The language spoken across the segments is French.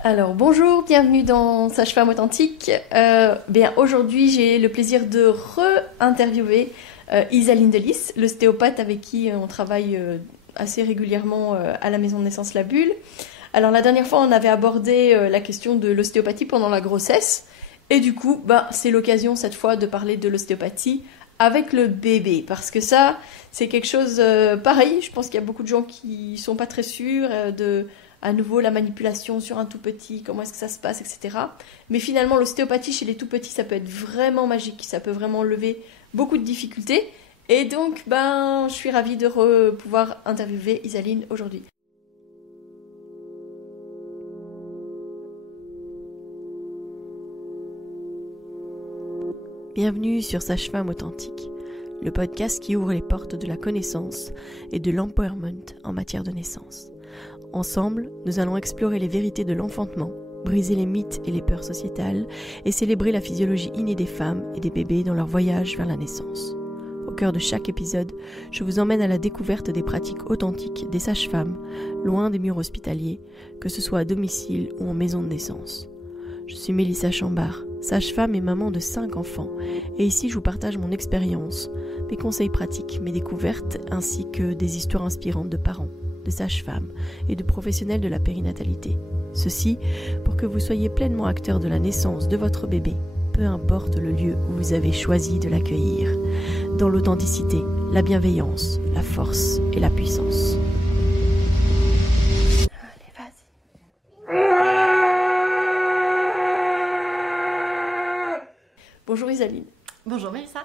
Alors bonjour, bienvenue dans Sage-Femme Authentique. Aujourd'hui j'ai le plaisir de re-interviewer Isaline Delis, l'ostéopathe avec qui on travaille assez régulièrement à la maison de naissance La Bulle. Alors la dernière fois on avait abordé la question de l'ostéopathie pendant la grossesse et du coup c'est l'occasion cette fois de parler de l'ostéopathie avec le bébé parce que ça c'est quelque chose pareil, je pense qu'il y a beaucoup de gens qui sont pas très sûrs de à nouveau la manipulation sur un tout petit, comment est-ce que ça se passe, etc. Mais finalement, l'ostéopathie chez les tout petits, ça peut être vraiment magique, ça peut vraiment lever beaucoup de difficultés. Et donc, je suis ravie de pouvoir interviewer Isaline aujourd'hui. Bienvenue sur Sage-Femme Authentique, le podcast qui ouvre les portes de la connaissance et de l'empowerment en matière de naissance. Ensemble, nous allons explorer les vérités de l'enfantement, briser les mythes et les peurs sociétales et célébrer la physiologie innée des femmes et des bébés dans leur voyage vers la naissance. Au cœur de chaque épisode, je vous emmène à la découverte des pratiques authentiques des sages-femmes, loin des murs hospitaliers, que ce soit à domicile ou en maison de naissance. Je suis Mélissa Chambard, sage-femme et maman de 5 enfants, et ici je vous partage mon expérience, mes conseils pratiques, mes découvertes, ainsi que des histoires inspirantes de parents, de sages-femmes et de professionnels de la périnatalité. Ceci pour que vous soyez pleinement acteur de la naissance de votre bébé, peu importe le lieu où vous avez choisi de l'accueillir, dans l'authenticité, la bienveillance, la force et la puissance. Allez, vas-y. Bonjour Isaline. Bonjour Mélissa.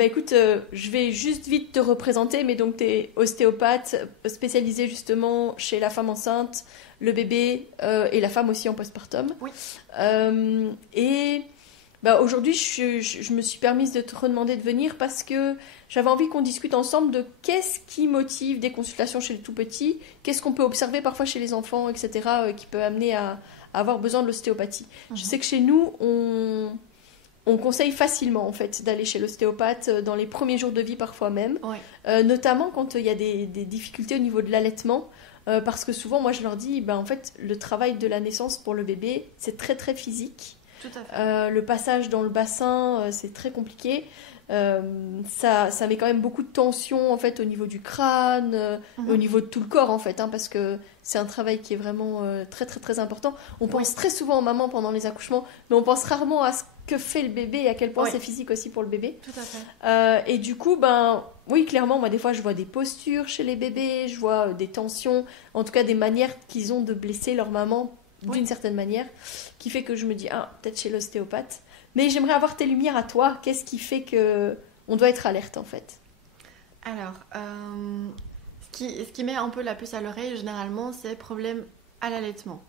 Écoute, je vais juste vite te représenter, mais donc tu es ostéopathe spécialisée justement chez la femme enceinte, le bébé et la femme aussi en postpartum. Oui. Aujourd'hui, je me suis permise de te redemander de venir parce que j'avais envie qu'on discute ensemble de qu'est-ce qui motive des consultations chez le tout petit, qu'est-ce qu'on peut observer parfois chez les enfants, etc., qui peut amener à avoir besoin de l'ostéopathie. Je sais que chez nous, on conseille facilement en fait d'aller chez l'ostéopathe dans les premiers jours de vie parfois même, notamment quand il y a des difficultés au niveau de l'allaitement, parce que souvent moi je leur dis en fait le travail de la naissance pour le bébé c'est très très physique. Tout à fait. Le passage dans le bassin c'est très compliqué. Ça met quand même beaucoup de tension en fait au niveau du crâne, au niveau de tout le corps en fait, parce que c'est un travail qui est vraiment très très très important. On pense très souvent aux mamans pendant les accouchements, mais on pense rarement à ce que fait le bébé et à quel point c'est physique aussi pour le bébé. Tout à fait. Et du coup, oui, clairement, moi des fois je vois des postures chez les bébés, je vois des tensions, en tout cas des manières qu'ils ont de blesser leur maman d'une certaine manière, qui fait que je me dis, peut-être chez l'ostéopathe. Mais j'aimerais avoir tes lumières à toi. Qu'est-ce qui fait qu'on doit être alerte en fait? Alors, ce qui met un peu la puce à l'oreille généralement, c'est problème à l'allaitement.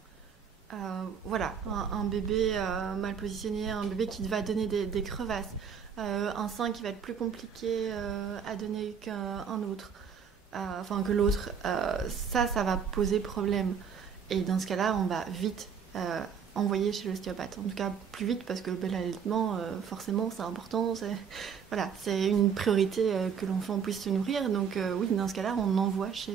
Un bébé mal positionné, un bébé qui va donner des crevasses, un sein qui va être plus compliqué à donner qu'un autre, que l'autre. Ça va poser problème. Et dans ce cas-là, on va vite envoyer chez l'ostéopathe. En tout cas, plus vite parce que l'allaitement, forcément, c'est important. C'est une priorité que l'enfant puisse se nourrir. Donc oui, dans ce cas-là, on envoie chez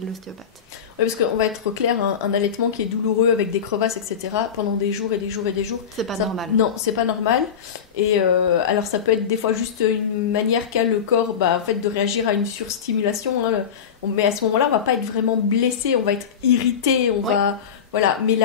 l'ostéopathe. Oui, parce qu'on va être clair, un allaitement qui est douloureux avec des crevasses, etc., pendant des jours et des jours et des jours. C'est pas normal. Non, c'est pas normal. Et alors, ça peut être des fois juste une manière qu'a le corps en fait, de réagir à une surstimulation. Mais à ce moment-là, on va pas être vraiment blessé, on va être irrité, on va... Voilà, mais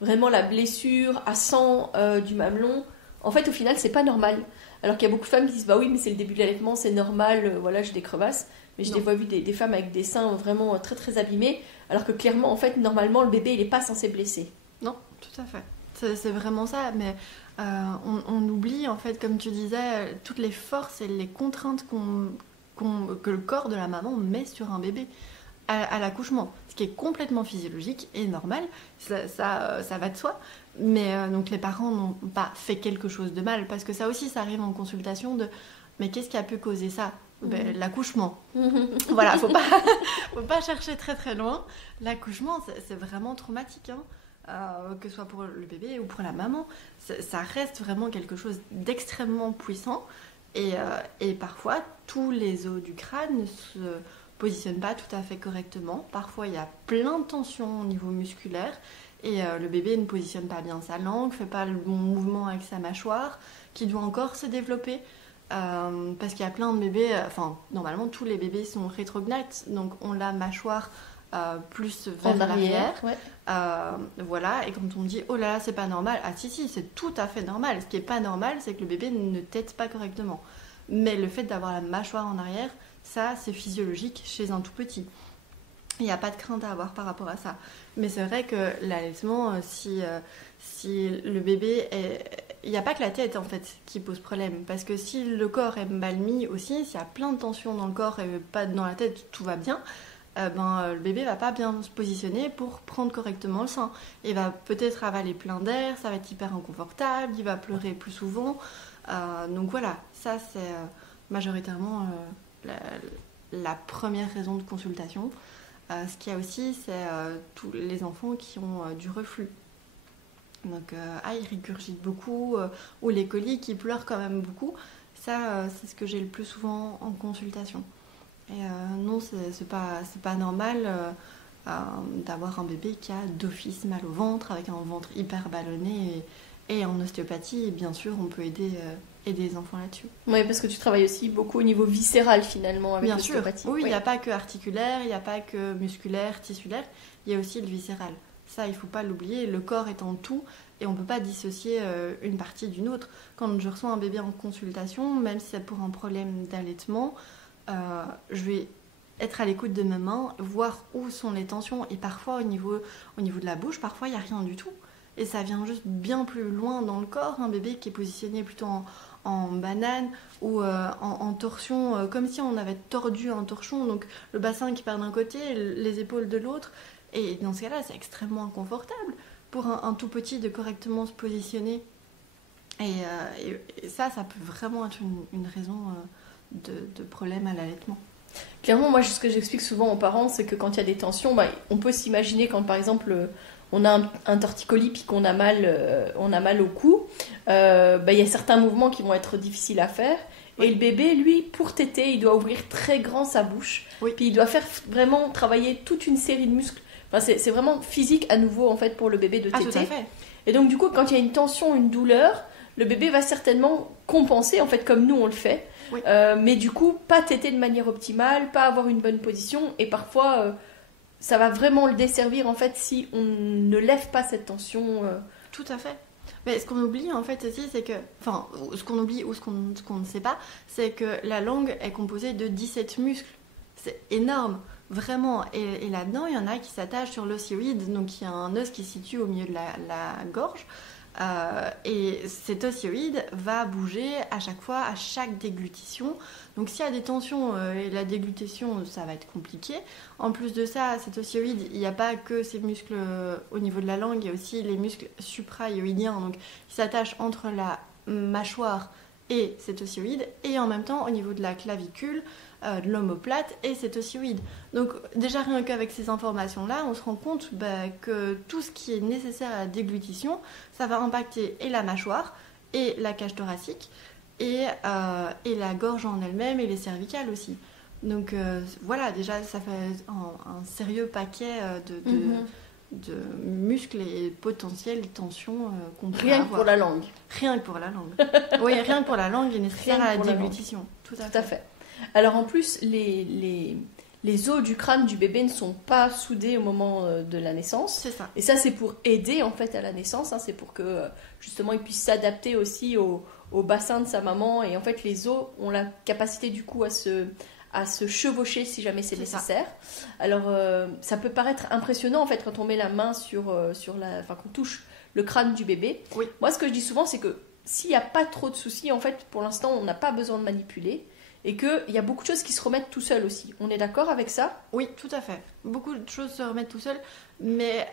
vraiment la blessure à sang du mamelon, en fait, au final, c'est pas normal. Alors qu'il y a beaucoup de femmes qui disent, oui, mais c'est le début de l'allaitement, c'est normal, j'ai des crevasses. Mais j'ai des fois vu des femmes avec des seins vraiment très très abîmés, alors que clairement, en fait, normalement, le bébé, il est pas censé blesser. Non, tout à fait. C'est vraiment ça, mais on oublie, en fait, comme tu disais, toutes les forces et les contraintes que le corps de la maman met sur un bébé à l'accouchement, ce qui est complètement physiologique et normal, ça va de soi. Mais donc les parents n'ont pas fait quelque chose de mal, parce que ça aussi, ça arrive en consultation mais qu'est-ce qui a pu causer ça? L'accouchement. Voilà, faut pas chercher très très loin. L'accouchement, c'est vraiment traumatique, que ce soit pour le bébé ou pour la maman. Ça reste vraiment quelque chose d'extrêmement puissant. Et parfois, tous les os du crâne positionne pas tout à fait correctement. Parfois, il y a plein de tensions au niveau musculaire et le bébé ne positionne pas bien sa langue, fait pas le bon mouvement avec sa mâchoire, qui doit encore se développer. Parce qu'il y a plein de bébés, normalement tous les bébés sont rétrognates, donc on la mâchoire plus vers l'arrière. Ouais. Voilà, et quand on me dit oh là là, c'est pas normal, ah si, c'est tout à fait normal. Ce qui est pas normal, c'est que le bébé ne tète pas correctement. Mais le fait d'avoir la mâchoire en arrière, ça c'est physiologique chez un tout petit. Il n'y a pas de crainte à avoir par rapport à ça. Mais c'est vrai que l'allaitement, si le bébé est... Il n'y a pas que la tête en fait qui pose problème. Parce que si le corps est mal mis aussi, s'il y a plein de tensions dans le corps et pas dans la tête, tout va bien, le bébé va pas bien se positionner pour prendre correctement le sein. Il va peut-être avaler plein d'air, ça va être hyper inconfortable, il va pleurer plus souvent. Donc voilà, ça c'est majoritairement la première raison de consultation. Ce qu'il y a aussi, c'est tous les enfants qui ont du reflux. Donc, ils régurgitent beaucoup, ou les coliques, qui pleurent quand même beaucoup. Ça, c'est ce que j'ai le plus souvent en consultation. Et non, c'est pas normal d'avoir un bébé qui a d'office mal au ventre, avec un ventre hyper ballonné. Et en ostéopathie, bien sûr, on peut aider les enfants là-dessus. Oui, parce que tu travailles aussi beaucoup au niveau viscéral finalement avec l'ostéopathie. Oui, il n'y a pas que articulaire, il n'y a pas que musculaire, tissulaire, il y a aussi le viscéral. Ça, il ne faut pas l'oublier, le corps est en tout et on ne peut pas dissocier une partie d'une autre. Quand je reçois un bébé en consultation, même si c'est pour un problème d'allaitement, je vais être à l'écoute de ma main, voir où sont les tensions. Et parfois, au niveau de la bouche, parfois, il n'y a rien du tout. Et ça vient juste bien plus loin dans le corps, un bébé qui est positionné plutôt en banane ou en torsion, comme si on avait tordu un torchon, donc le bassin qui part d'un côté, les épaules de l'autre. Et dans ce cas-là, c'est extrêmement inconfortable pour un tout petit de correctement se positionner. Et ça peut vraiment être une raison de problème à l'allaitement. Clairement, moi, ce que j'explique souvent aux parents, c'est que quand il y a des tensions, on peut s'imaginer quand, par exemple, on a un torticolis puis qu'on a mal au cou, il y a certains mouvements qui vont être difficiles à faire. Oui. Et le bébé, lui, pour téter, il doit ouvrir très grand sa bouche. Oui. Puis il doit faire vraiment travailler toute une série de muscles. Enfin, c'est vraiment physique à nouveau, en fait, pour le bébé de téter. Tout à fait. Et donc, du coup, quand il y a une tension, une douleur, le bébé va certainement compenser, en fait, comme nous, on le fait. Oui. Mais du coup, pas téter de manière optimale, pas avoir une bonne position. Et parfois, ça va vraiment le desservir, en fait, si on ne lève pas cette tension. Tout à fait. Mais ce qu'on oublie, en fait, aussi, c'est que... Enfin, ce qu'on oublie ou ce qu'on ne sait pas, c'est que la langue est composée de 17 muscles. C'est énorme. Vraiment, et là-dedans, il y en a qui s'attachent sur l'osioïde, donc il y a un os qui se situe au milieu de la gorge, et cet osioïde va bouger à chaque fois, à chaque déglutition. Donc s'il y a des tensions et la déglutition, ça va être compliqué. En plus de ça, cet osioïde, il n'y a pas que ces muscles au niveau de la langue, il y a aussi les muscles suprayoïdiens, donc qui s'attachent entre la mâchoire et cet osioïde, et en même temps au niveau de la clavicule, de l'omoplate et cet osioïde. Donc déjà rien qu'avec ces informations-là, on se rend compte que tout ce qui est nécessaire à la déglutition, ça va impacter et la mâchoire, et la cage thoracique, et la gorge en elle-même, et les cervicales aussi. Donc voilà, déjà ça fait un sérieux paquet de muscles et potentielles tensions qu'on peut avoir. Rien que pour la langue. Rien que pour la langue. Oui, rien que pour la langue est nécessaire à la déglutition. Tout à fait. Alors en plus, les os du crâne du bébé ne sont pas soudés au moment de la naissance. C'est ça. Et ça, c'est pour aider en fait à la naissance. C'est pour que justement il puisse s'adapter aussi au bassin de sa maman. Et en fait, les os ont la capacité du coup à se chevaucher si jamais c'est nécessaire. Ça. Alors ça peut paraître impressionnant en fait quand on met la main qu'on touche le crâne du bébé. Oui. Moi, ce que je dis souvent, c'est que s'il n'y a pas trop de soucis, en fait, pour l'instant, on n'a pas besoin de manipuler. Et qu'il y a beaucoup de choses qui se remettent tout seul aussi. On est d'accord avec ça ? Oui, tout à fait. Beaucoup de choses se remettent tout seul, mais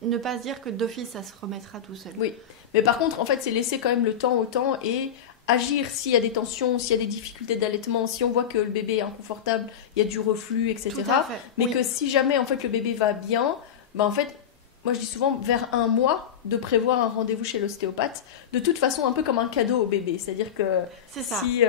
ne pas se dire que d'office, ça se remettra tout seul. Oui, mais par contre, en fait, c'est laisser quand même le temps au temps et agir s'il y a des tensions, s'il y a des difficultés d'allaitement, si on voit que le bébé est inconfortable, il y a du reflux, etc. Tout à fait. Mais que si jamais, en fait, le bébé va bien, en fait, moi je dis souvent vers 1 mois de prévoir un rendez-vous chez l'ostéopathe, de toute façon un peu comme un cadeau au bébé, c'est-à-dire que s'il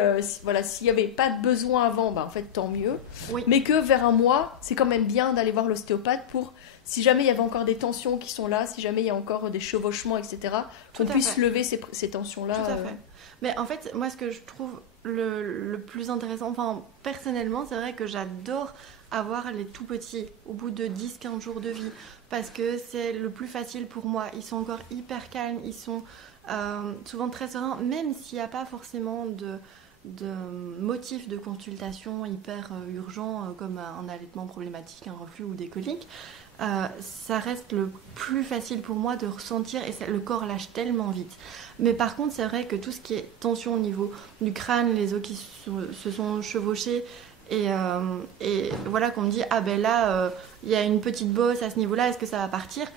n'y avait pas de besoin avant, en fait tant mieux, mais que vers 1 mois c'est quand même bien d'aller voir l'ostéopathe pour, si jamais il y avait encore des tensions qui sont là, si jamais il y a encore des chevauchements, etc., qu'on puisse lever ces tensions-là. Tout à fait. Mais en fait, moi ce que je trouve le plus intéressant, enfin personnellement c'est vrai que j'adore avoir les tout petits au bout de 10-15 jours de vie, parce que c'est le plus facile pour moi. Ils sont encore hyper calmes, ils sont souvent très sereins, même s'il n'y a pas forcément de motif de consultation hyper urgent, comme un allaitement problématique, un reflux ou des coliques. Ça reste le plus facile pour moi de ressentir, et le corps lâche tellement vite. Mais par contre, c'est vrai que tout ce qui est tension au niveau du crâne, les os qui se sont chevauchés, et voilà qu'on me dit ah ben là il y a une petite bosse à ce niveau-là, est-ce que ça va partir?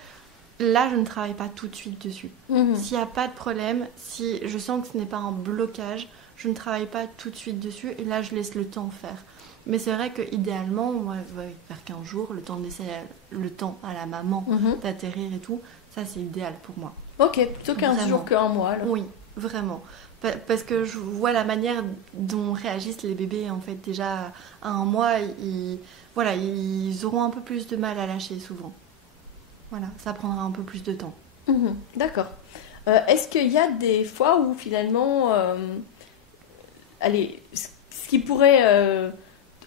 Là je ne travaille pas tout de suite dessus. S'il n'y a pas de problème, si je sens que ce n'est pas un blocage, je ne travaille pas tout de suite dessus, et là je laisse le temps faire. Mais c'est vrai que idéalement, moi vers 15 jours, le temps de laisser le temps à la maman d'atterrir et tout, ça c'est idéal pour moi. Ok, plutôt 15 jours qu'un mois alors. Oui, vraiment. Parce que je vois la manière dont réagissent les bébés, en fait, déjà à 1 mois, ils auront un peu plus de mal à lâcher souvent. Voilà, ça prendra un peu plus de temps. D'accord. Est-ce qu'il y a des fois où finalement, ce qui pourrait,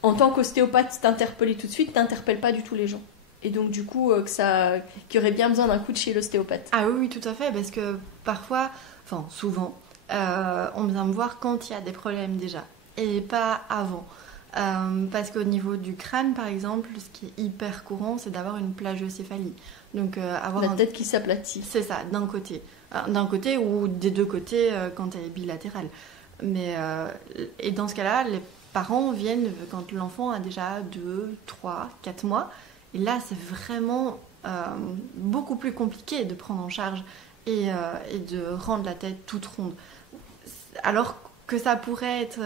en tant qu'ostéopathe, t'interpeller tout de suite, t'interpelle pas du tout les gens? Et donc du coup, qu'il y aurait bien besoin d'un coup de chez l'ostéopathe? Ah oui, tout à fait, parce que parfois, enfin souvent, on vient me voir quand il y a des problèmes déjà, et pas avant. Parce qu'au niveau du crâne, par exemple, ce qui est hyper courant, c'est d'avoir une plagiocéphalie. Donc, avoir la tête qui s'aplatit. C'est ça, d'un côté. D'un côté ou des deux côtés quand elle est bilatérale. Et dans ce cas-là, les parents viennent quand l'enfant a déjà 2, 3, 4 mois. Et là, c'est vraiment beaucoup plus compliqué de prendre en charge et de rendre la tête toute ronde. Alors que ça pourrait être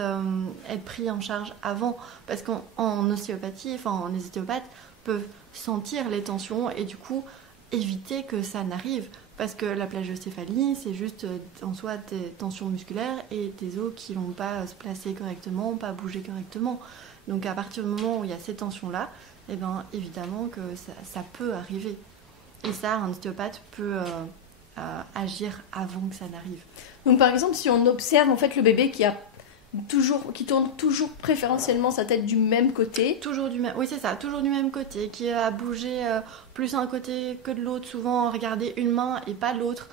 pris en charge avant, parce qu'en ostéopathie, les ostéopathes peuvent sentir les tensions et du coup éviter que ça n'arrive, parce que la plagiocéphalie, c'est juste en soi des tensions musculaires et des os qui ne vont pas se placer correctement, pas bouger correctement. Donc à partir du moment où il y a ces tensions-là, eh ben, évidemment que ça peut arriver. Et ça, un ostéopathe peut agir avant que ça n'arrive. Donc par exemple, si on observe en fait le bébé qui tourne toujours préférentiellement sa tête du même côté. Oui, c'est ça, toujours du même côté, qui a bougé plus un côté que de l'autre, souvent regarder une main et pas l'autre.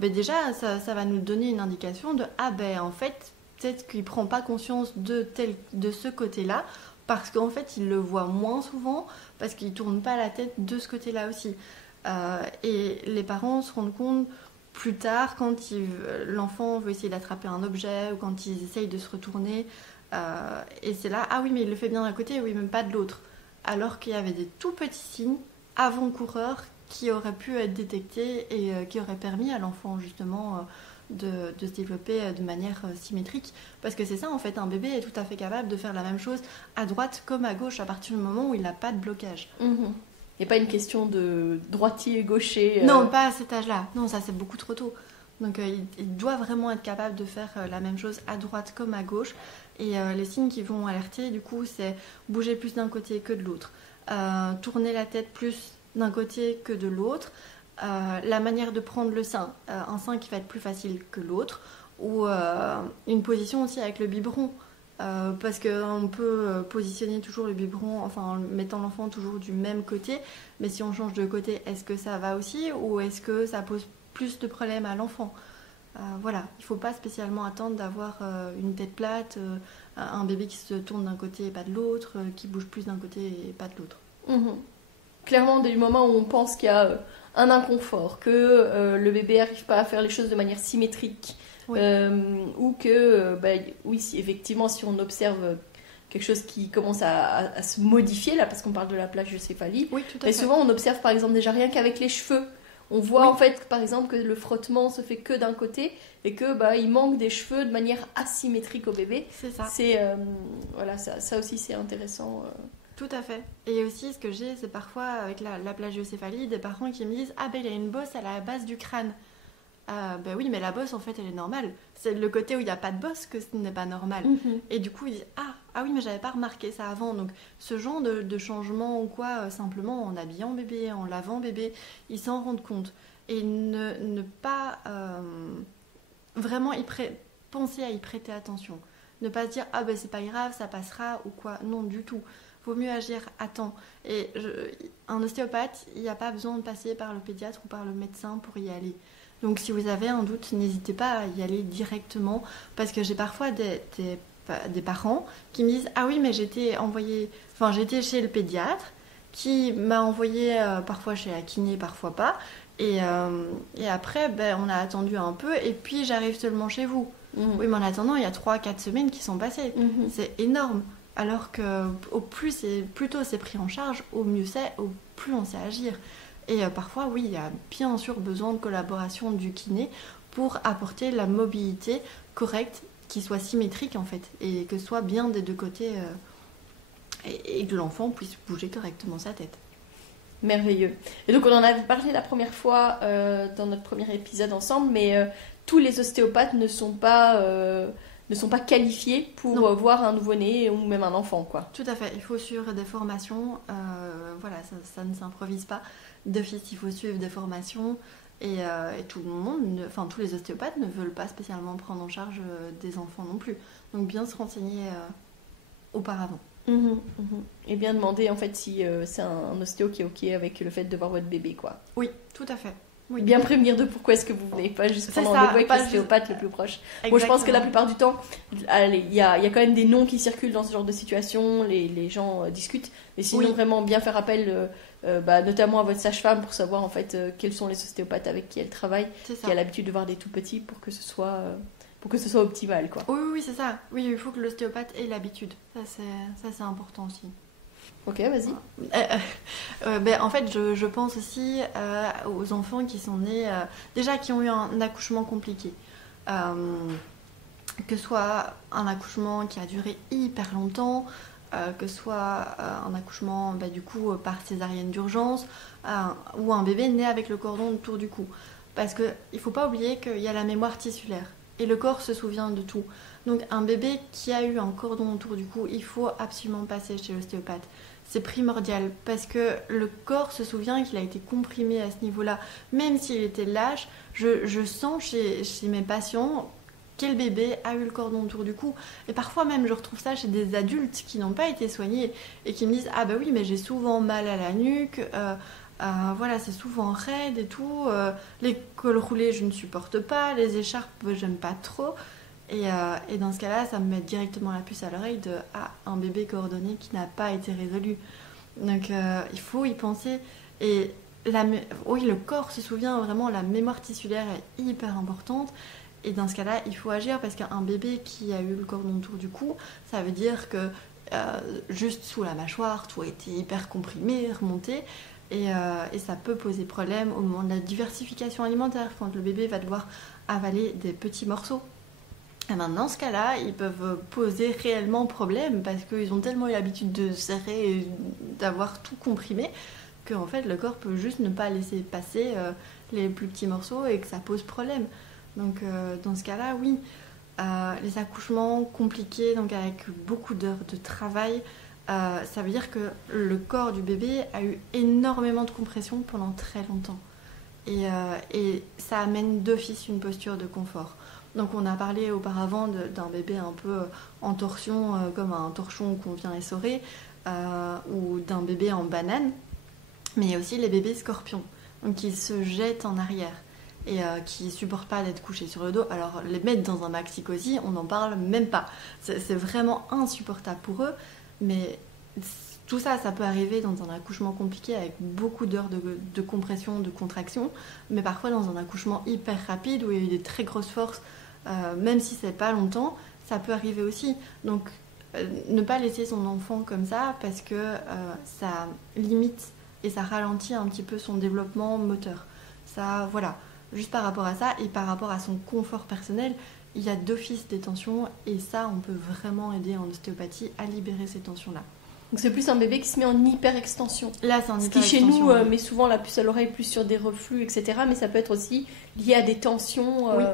Déjà, ça va nous donner une indication de en fait, peut-être qu'il prend pas conscience de ce côté-là, parce qu'en fait, il le voit moins souvent, parce qu'il tourne pas la tête de ce côté-là aussi. Et les parents se rendent compte plus tard, quand l'enfant veut essayer d'attraper un objet ou quand ils essayent de se retourner, et c'est là, ah oui, mais il le fait bien d'un côté, oui, même pas de l'autre. Alors qu'il y avait des tout petits signes avant-coureurs qui auraient pu être détectés et qui auraient permis à l'enfant justement de se développer de manière symétrique. Parce que c'est ça, en fait, un bébé est tout à fait capable de faire la même chose à droite comme à gauche à partir du moment où il n'a pas de blocage. Il n'y a pas une question de droitier et gaucher. Non, pas à cet âge-là. Non, ça c'est beaucoup trop tôt. Donc il doit vraiment être capable de faire la même chose à droite comme à gauche. Et les signes qui vont alerter, du coup, c'est bouger plus d'un côté que de l'autre. Tourner la tête plus d'un côté que de l'autre. La manière de prendre le sein. Un sein qui va être plus facile que l'autre. Ou une position aussi avec le biberon. Parce qu'on peut positionner toujours le biberon, en mettant l'enfant toujours du même côté, mais si on change de côté, est-ce que ça va aussi ou est-ce que ça pose plus de problèmes à l'enfant? Voilà, il ne faut pas spécialement attendre d'avoir une tête plate, un bébé qui se tourne d'un côté et pas de l'autre, qui bouge plus d'un côté et pas de l'autre. Clairement, dès le moment où on pense qu'il y a un inconfort, que le bébé n'arrive pas à faire les choses de manière symétrique, oui. Ou que, oui, effectivement, si on observe quelque chose qui commence à se modifier, là, parce qu'on parle de la plagiocéphalie, oui, tout à mais fait. souvent on observe par exemple déjà rien qu'avec les cheveux. On voit en fait, par exemple, que le frottement se fait que d'un côté et que il manque des cheveux de manière asymétrique au bébé. C'est ça. Voilà, ça aussi c'est intéressant. Tout à fait. Et aussi, ce que j'ai, c'est parfois avec la plagiocéphalie, des parents qui me disent « Ah ben, il y a une bosse à la base du crâne ». Ben oui, mais la bosse, en fait, elle est normale. C'est le côté où il n'y a pas de bosse que ce n'est pas normal. Et du coup, ils disent ah oui, mais j'avais pas remarqué ça avant. Donc, ce genre de changement ou quoi, simplement en habillant bébé, en lavant bébé, ils s'en rendent compte. Et ne pas vraiment penser à y prêter attention. Ne pas se dire ah ben c'est pas grave, ça passera ou quoi. Non, du tout. Vaut mieux agir à temps. Et un ostéopathe, il n'y a pas besoin de passer par le pédiatre ou par le médecin pour y aller. Donc si vous avez un doute, n'hésitez pas à y aller directement, parce que j'ai parfois des parents qui me disent « Ah oui, mais j'étais chez le pédiatre, qui m'a envoyé parfois chez la kiné, parfois pas, et après, on a attendu un peu, et puis j'arrive seulement chez vous. Oui, mais en attendant, il y a 3-4 semaines qui sont passées. C'est énorme. Alors que plus tôt c'est pris en charge, au mieux c'est, au plus on sait agir. Et parfois, oui, il y a bien sûr besoin de collaboration du kiné pour apporter la mobilité correcte, qui soit symétrique en fait, et que ce soit bien des deux côtés, et que l'enfant puisse bouger correctement sa tête. Merveilleux. Et donc on en avait parlé la première fois dans notre premier épisode ensemble, mais tous les ostéopathes ne sont pas qualifiés pour voir un nouveau-né ou même un enfant, quoi. Tout à fait, il faut suivre des formations, voilà, ça ne s'improvise pas. D'office, il faut suivre des formations et tout le monde, tous les ostéopathes ne veulent pas spécialement prendre en charge des enfants non plus. Donc bien se renseigner auparavant. Et bien demander en fait si c'est un ostéo qui est ok avec le fait de voir votre bébé, quoi. Oui, tout à fait. Oui. Bien prévenir de pourquoi est-ce que vous venez, pas juste prendre rendez-vous avec l'ostéopathe le plus proche. Bon, je pense que la plupart du temps, il y a quand même des noms qui circulent dans ce genre de situation, les gens discutent, mais sinon vraiment bien faire appel notamment à votre sage-femme pour savoir en fait quels sont les ostéopathes avec qui elle travaille, qui a l'habitude de voir des tout petits pour que ce soit optimal, quoi. Oui, c'est ça. Oui, il faut que l'ostéopathe ait l'habitude. Ça c'est important aussi. Ok, vas-y. En fait, je pense aussi aux enfants qui sont nés, déjà qui ont eu un accouchement compliqué. Que ce soit un accouchement qui a duré hyper longtemps, que ce soit un accouchement par césarienne d'urgence, ou un bébé né avec le cordon autour du cou. Parce qu'il ne faut pas oublier qu'il y a la mémoire tissulaire. Et le corps se souvient de tout. Donc un bébé qui a eu un cordon autour du cou, il faut absolument passer chez l'ostéopathe. C'est primordial parce que le corps se souvient qu'il a été comprimé à ce niveau-là. Même s'il était lâche, je sens chez mes patients quel bébé a eu le cordon autour du cou. Et parfois même, je retrouve ça chez des adultes qui n'ont pas été soignés et qui me disent « Ah bah oui, mais j'ai souvent mal à la nuque, voilà, c'est souvent raide et tout. Les cols roulés, je ne supporte pas. Les écharpes, j'aime pas trop. » Et dans ce cas-là, ça me met directement la puce à l'oreille de un bébé coordonné qui n'a pas été résolu. Donc il faut y penser. Et le corps se souvient vraiment, la mémoire tissulaire est hyper importante. Et dans ce cas-là, il faut agir parce qu'un bébé qui a eu le cordon autour du cou, ça veut dire que juste sous la mâchoire, tout a été hyper comprimé, remonté. Et ça peut poser problème au moment de la diversification alimentaire, quand le bébé va devoir avaler des petits morceaux. Et dans ce cas-là, ils peuvent poser réellement problème parce qu'ils ont tellement eu l'habitude de serrer et d'avoir tout comprimé qu'en fait le corps peut juste ne pas laisser passer les plus petits morceaux et que ça pose problème. Donc dans ce cas-là, oui, les accouchements compliqués, donc avec beaucoup d'heures de travail, ça veut dire que le corps du bébé a eu énormément de compression pendant très longtemps. Et ça amène d'office une posture de confort. Donc on a parlé auparavant d'un bébé un peu en torsion, comme un torchon qu'on vient essorer, ou d'un bébé en banane, mais il y a aussi les bébés scorpions, donc qui se jettent en arrière et qui ne supportent pas d'être couchés sur le dos. Alors les mettre dans un maxi-cosy, on n'en parle même pas. C'est vraiment insupportable pour eux, mais tout ça, ça peut arriver dans un accouchement compliqué avec beaucoup d'heures de compression, de contraction, mais parfois dans un accouchement hyper rapide où il y a eu des très grosses forces, même si c'est pas longtemps, ça peut arriver aussi. Donc ne pas laisser son enfant comme ça parce que ça limite et ça ralentit un petit peu son développement moteur. Ça, voilà, juste par rapport à ça et par rapport à son confort personnel, il y a d'office des tensions et ça, on peut vraiment aider en ostéopathie à libérer ces tensions-là. Donc c'est plus un bébé qui se met en hyper-extension. Là, c'est en hyper-extension. Ce qui chez nous met souvent la puce à l'oreille plus sur des reflux, etc. Mais ça peut être aussi lié à des tensions. Oui.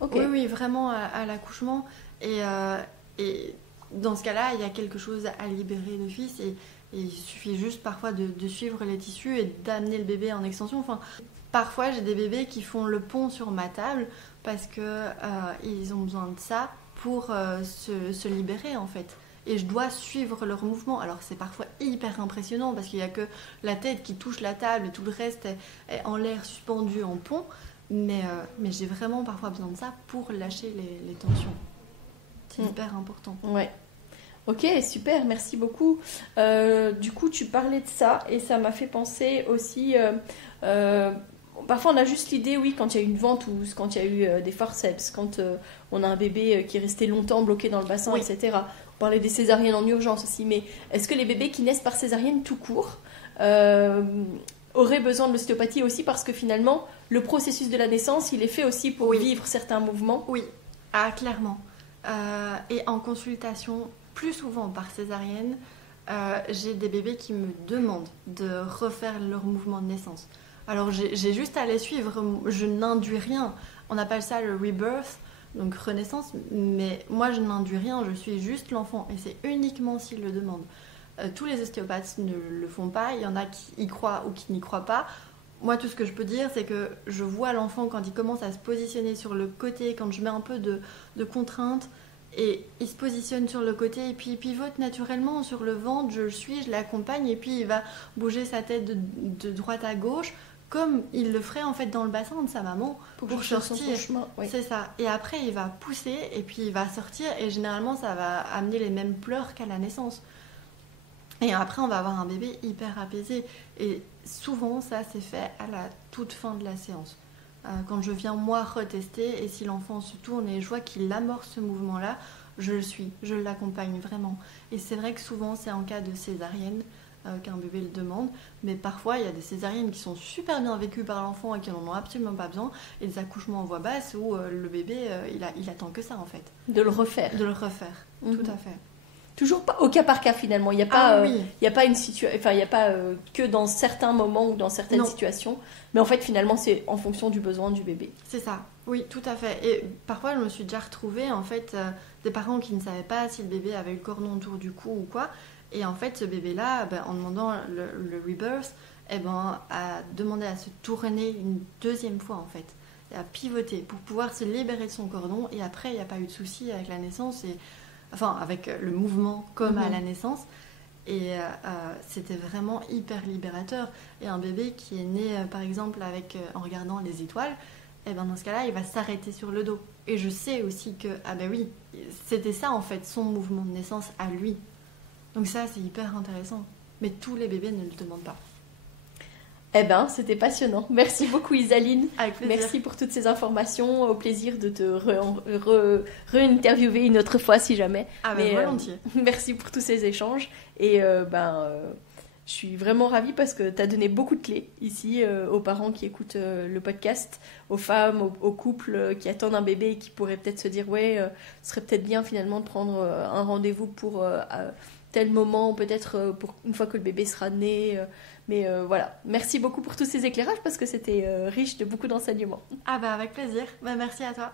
Okay. Oui, vraiment à l'accouchement. Et dans ce cas-là, il y a quelque chose à libérer d'office. Et il suffit juste parfois de suivre les tissus et d'amener le bébé en extension. Enfin, parfois, j'ai des bébés qui font le pont sur ma table parce qu'ils ont besoin de ça pour se libérer, en fait. Et je dois suivre leur mouvement. Alors c'est parfois hyper impressionnant parce qu'il n'y a que la tête qui touche la table et tout le reste est en l'air suspendu en pont. Mais j'ai vraiment parfois besoin de ça pour lâcher les tensions. C'est hyper important. Ouais. Ok, super, merci beaucoup. Du coup, tu parlais de ça et ça m'a fait penser aussi... parfois, on a juste l'idée, oui, quand il y a eu une ventouse, quand il y a eu des forceps, quand on a un bébé qui est resté longtemps bloqué dans le bassin, oui. etc. On parlait des césariennes en urgence aussi, mais est-ce que les bébés qui naissent par césarienne tout court auraient besoin de l'ostéopathie aussi parce que finalement, le processus de la naissance, il est fait aussi pour vivre certains mouvements? Oui, clairement. Et en consultation, plus souvent par césarienne, j'ai des bébés qui me demandent de refaire leur mouvement de naissance. Alors j'ai juste à les suivre, je n'induis rien. On appelle ça le rebirth, donc renaissance, mais moi je n'induis rien, je suis juste l'enfant et c'est uniquement s'ils le demandent. Tous les ostéopathes ne le font pas, il y en a qui y croient ou qui n'y croient pas. Moi tout ce que je peux dire c'est que je vois l'enfant quand il commence à se positionner sur le côté, quand je mets un peu de contrainte et il se positionne sur le côté et puis il pivote naturellement sur le ventre, je le suis, je l'accompagne et puis il va bouger sa tête de droite à gauche comme il le ferait en fait dans le bassin de sa maman pour sortir. Oui. C'est ça. Et après, il va pousser et puis il va sortir et généralement, ça va amener les mêmes pleurs qu'à la naissance. Et après, on va avoir un bébé hyper apaisé. Et souvent, ça, c'est fait à la toute fin de la séance. Quand je viens, moi, retester et si l'enfant se tourne et je vois qu'il amorce ce mouvement-là, je le suis, je l'accompagne vraiment. Et c'est vrai que souvent, c'est en cas de césarienne qu'un bébé le demande, mais parfois il y a des césariennes qui sont super bien vécues par l'enfant et qui n'en ont absolument pas besoin, et des accouchements en voix basse où le bébé il attend que ça en fait. De le refaire. De le refaire, tout à fait. Toujours pas au cas par cas finalement, il n'y a pas, il y a pas une situation, enfin il n'y a pas que dans certains moments ou dans certaines situations, mais en fait finalement c'est en fonction du besoin du bébé. C'est ça, oui tout à fait. Et parfois je me suis déjà retrouvée en fait des parents qui ne savaient pas si le bébé avait le cordon autour du cou ou quoi. Et en fait, ce bébé-là, en demandant le rebirth, a demandé à se tourner une deuxième fois, en fait, et à pivoter pour pouvoir se libérer de son cordon. Et après, il n'y a pas eu de souci avec la naissance, avec le mouvement comme à la naissance. Et c'était vraiment hyper libérateur. Et un bébé qui est né, par exemple, en regardant les étoiles, dans ce cas-là, il va s'arrêter sur le dos. Et je sais aussi que, c'était ça, en fait, son mouvement de naissance à lui. Donc ça, c'est hyper intéressant. Mais tous les bébés ne le demandent pas. C'était passionnant. Merci beaucoup Isaline. Avec plaisir. Merci pour toutes ces informations. Au plaisir de te re-interviewer une autre fois si jamais. Volontiers. Merci pour tous ces échanges. Et je suis vraiment ravie parce que tu as donné beaucoup de clés ici aux parents qui écoutent le podcast, aux femmes, aux couples qui attendent un bébé et qui pourraient peut-être se dire ce serait peut-être bien finalement de prendre un rendez-vous pour... tel moment, peut-être pour une fois que le bébé sera né. Mais voilà, merci beaucoup pour tous ces éclairages parce que c'était riche de beaucoup d'enseignements. Avec plaisir. Merci à toi.